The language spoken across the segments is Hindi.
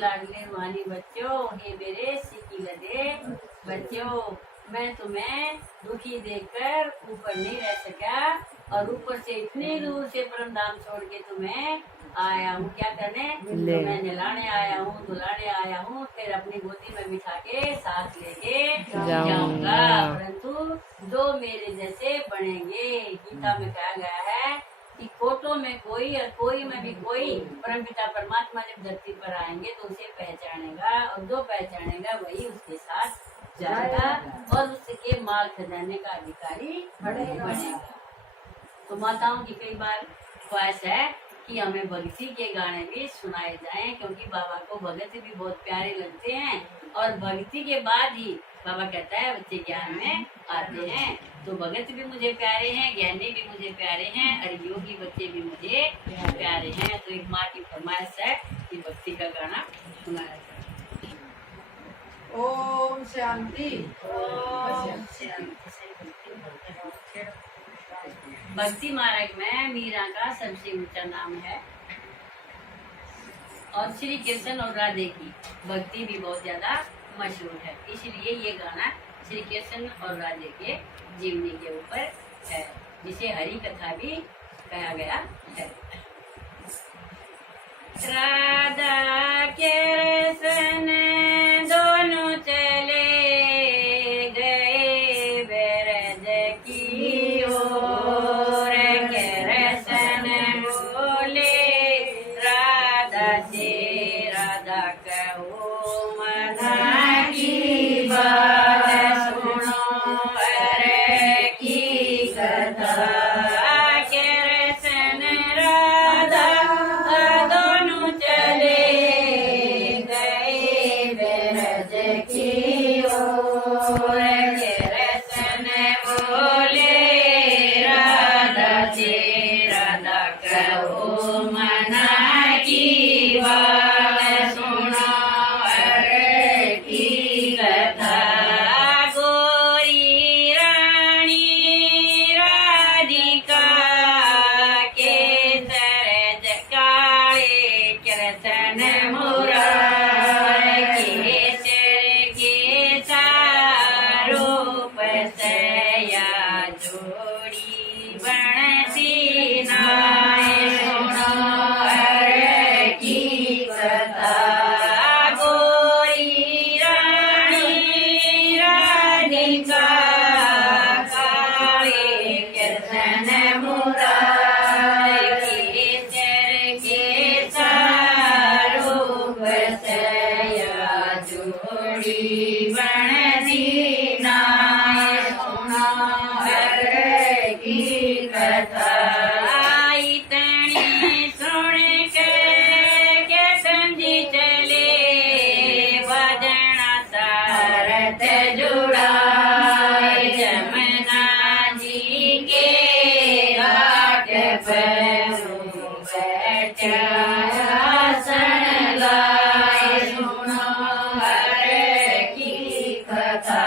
लाडले रूहानी बच्चों, हे मेरे सिकी लदे बच्चों, मैं तुम्हें दुखी देखकर ऊपर नहीं रह सका और ऊपर से इतनी दूर से परम धाम छोड़ के तुम्हें आया हूँ। क्या करने? तुम्हें नहलाने आया हूँ, धुलाने आया हूँ, फिर अपनी गोदी में बिठा के साथ लेके जाऊंगा। परंतु जो मेरे जैसे बनेंगे, गीता में कहा गया है कि कोटों में कोई और कोई में भी कोई, परमपिता परमात्मा जब धरती पर आएंगे तो उसे पहचानेगा और जो पहचानेगा वही उसके साथ जाएगा और उसके माल खजाने का अधिकारी बनेगा। तो माताओं की कई बार ख्वाहिश है कि हमें भक्ति के गाने भी सुनाए जाएं, क्योंकि बाबा को भगत भी बहुत प्यारे लगते हैं और भक्ति के बाद ही बाबा कहता है बच्चे ज्ञान में आते हैं। तो भगत भी मुझे प्यारे हैं, ज्ञानी भी मुझे प्यारे हैं और योगी बच्चे भी मुझे प्यारे हैं। तो एक माँ की फरमाइश है कि भक्ति का गाना सुनाया जाए। ओम शांति। ओम शांति। भक्ति मार्ग में मीरा का सबसे ऊंचा नाम है और श्री कृष्ण और राधे की भक्ति भी बहुत ज्यादा मशहूर है, इसलिए ये गाना श्री कृष्ण और राधे के जीवनी के ऊपर है, जिसे हरि कथा भी कहा गया है। राधा कृष्ण दोनों चले गए ब्रज की ओर, कृष्ण बोले राधा से राधा कहो मना की बात सुनो अरे की कथा। कृष्ण राधा दोनों चले गए ब्रज की ओर, कृष्ण बोले राधा से राधा कहो मना की बात सुनो अरे की कथा। गोरी रानी राधिका के सरज काले कृष्ण मुरार केसर के सारूप सया जोड़ी बनती नाय सुनो अरे की कथा। गोरी रानी राधिका काले कृष्ण मुरार केसर के सारूप सया जोड़ी बनती नाय सुनो अरे की कथा। इतनी सुन के कृष्ण जी चले बजना सारथ जुड़ाए, जमुना जी के घाट पर बैठा आसन लाए सुनो अरे की कथा।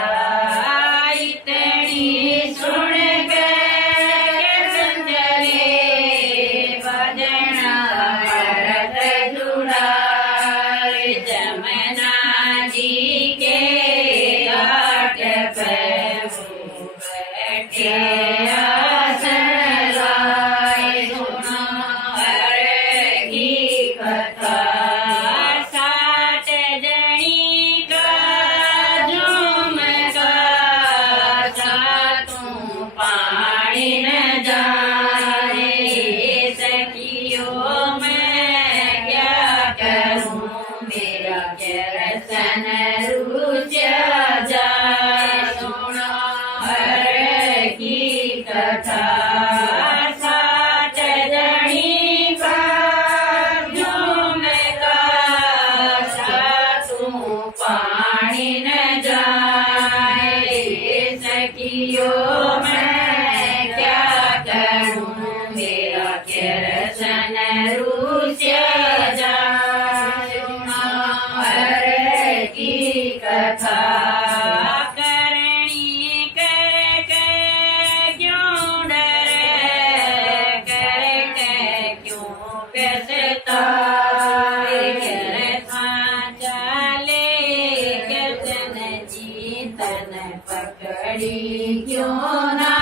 तन पकड़ी क्यों ना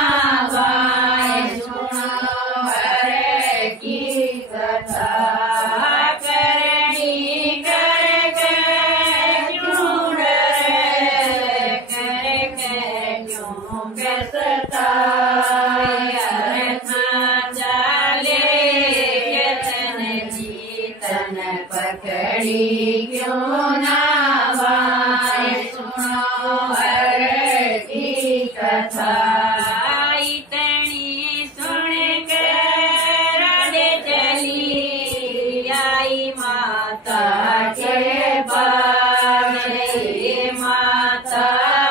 वाए सुनो हरे की कथा करनी कर क्यों डरे कर क्यों व्यस्तता पकड़ी क्यों ना वाए सुनो हरे की कथा इतनी सुन कर राधे चली आई माता के पास माता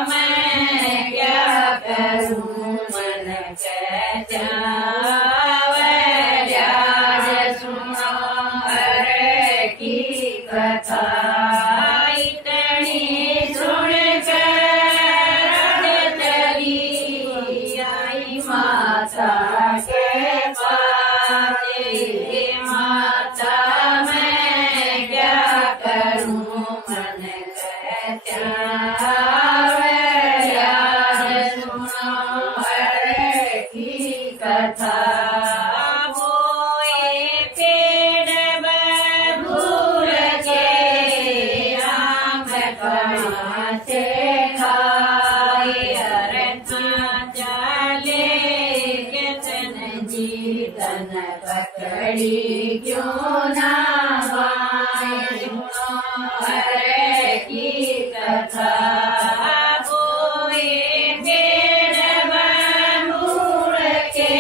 मैं क्या करूं मन कहता कथा इतनी सुन कर चली आई माता के पास माता मैं क्या करूं मन कहता याद सुनो हरे की कथा तन पकड़ी क्यों ना वाए सुनो हरे की कथा बोए पेड़ बूढ़ के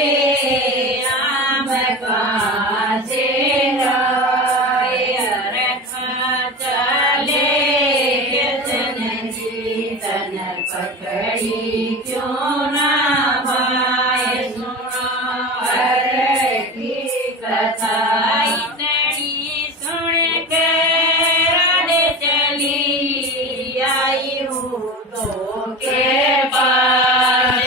आम से चले तन पकड़ी क्यों ना वाए सुनो कथा इतनी सुन कर चली आई हूँ तो के पास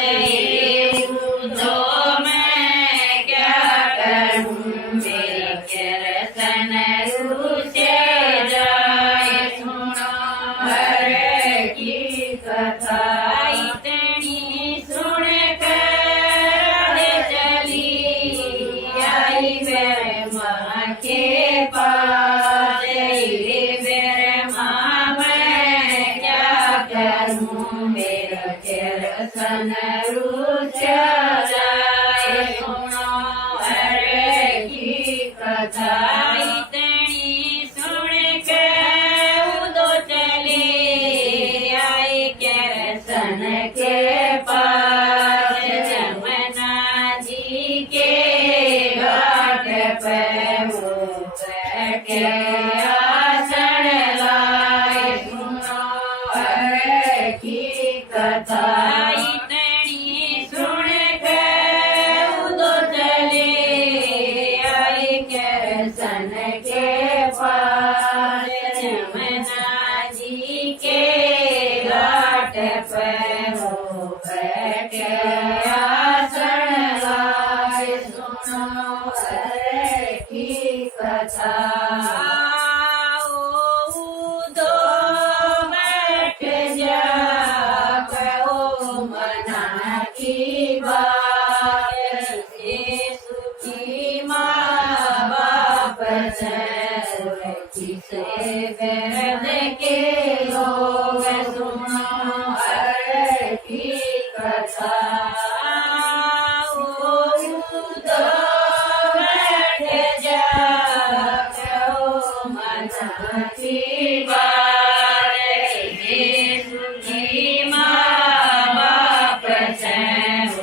तो मैं क्या करूँ मेरे कीर्तन रुचे जाए सुनो हरे की कथा इतनी सुन कर चली आई मेरे माँ के पास मेरे माँ मैं क्या करूँ मेरा कीर्तन रुच जाए सुनो हरे की कथा इतनी सुन कर उदो चले आए कीर्तन के पास जमुना जी के घाट पे वो बैठे आसन लाए सुनो हरे की कथा इतनी सुन कर उदो चले आए कीर्तन के पास जमुना जी के घाट पे वो बैठे आसन लाए सुनो हरे की कथा दो बैठ जा कहो मना की बात सुखी माँ बाप से व्यर्थ के लोग सुनो हरे की कथा दो बैठ जा कहो मना की बात सुखी माँ बाप से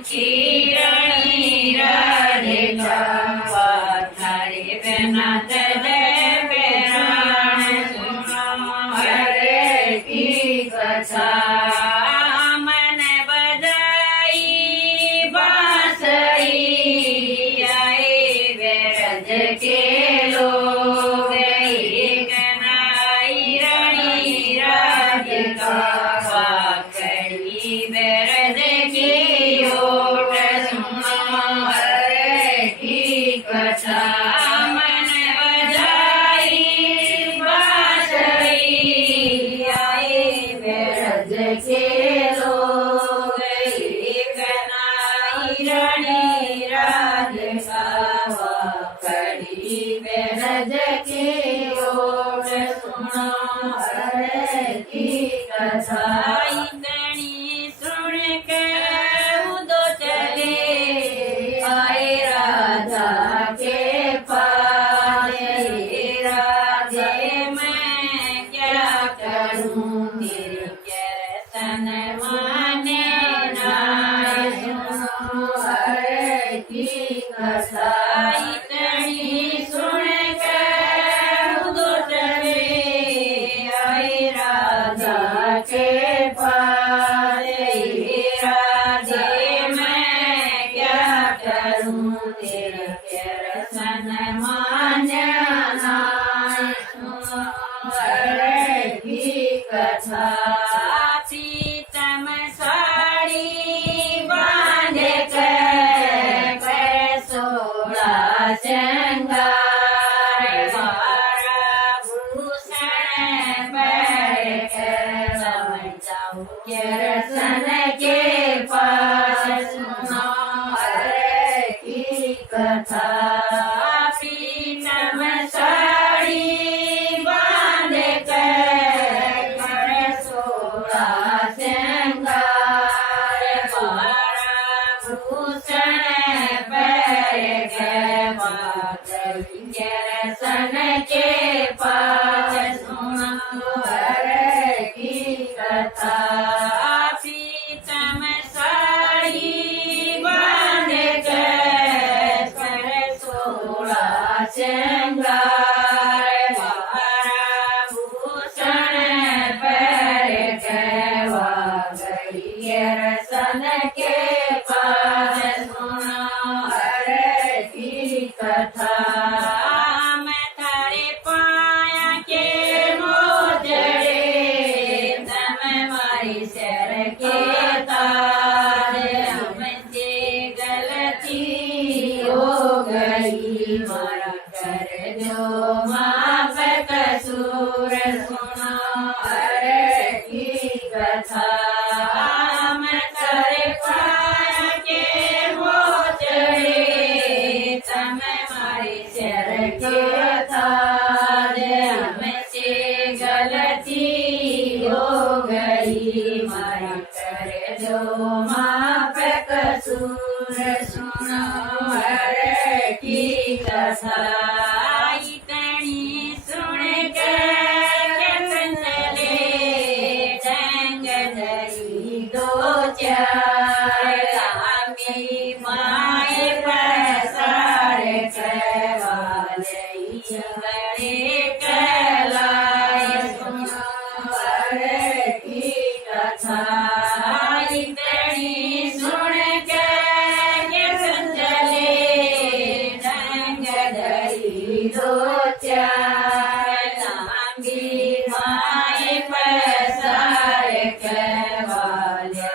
दुखी रानी राधिका थारे बिना तले बेरान सुनो हरे की कथा मन बधाई बांसुरी आए बेरज के लोग गनाई रानी राधिका वाकड़ी बेरज की ओट सुनो हरे की कथा मन बधाई बांसुरी आए बेरज के लोग गनाई रानी राधिका वाकड़ी बेरज की ओट सुनो हरे की कथा इतनी सुन कर उदो चले आए राधा के पास राधे मैं क्या करूं तेरे सन माने ना सुनो हरे की कथा इतनी सुन कर उदो चले आए राधा के पास राधे मैं क्या करूं तेरे सन मान्या सुनो हरे की कथा प्रीतम साड़ी बांध कर सोड़ा श्रृंगार भूषण सन के पास सुनो हरे की कथा प्रीतम साड़ी बांध कर सोड़ा श्रृंगार भूषण सन के पास सुनो हरे की कथा प्रीतम साड़ी बांध कर सोड़ा श्रृंगार भूषण सन के पास सुनो हरे की कथा मैं थारे पाया के मोजड़े तम मारी सर के तार हमसे गलती हो गई मारा कर जो माफ कसूर सुनो हरे की कथा मैं थारे पाया के मोजड़े तम मारी सर के तार हमसे गलती हो गई मारा कर जो माफ कसूर सुनो हरे की कथा इतनी सुन कर चले जंग धरी दो चार मेरी माए प्रसार करवाले बड़े कलाए सुनो हरे की कथा इतनी सुन कर चले जंग धरी दो चार माए प्रसार करवाले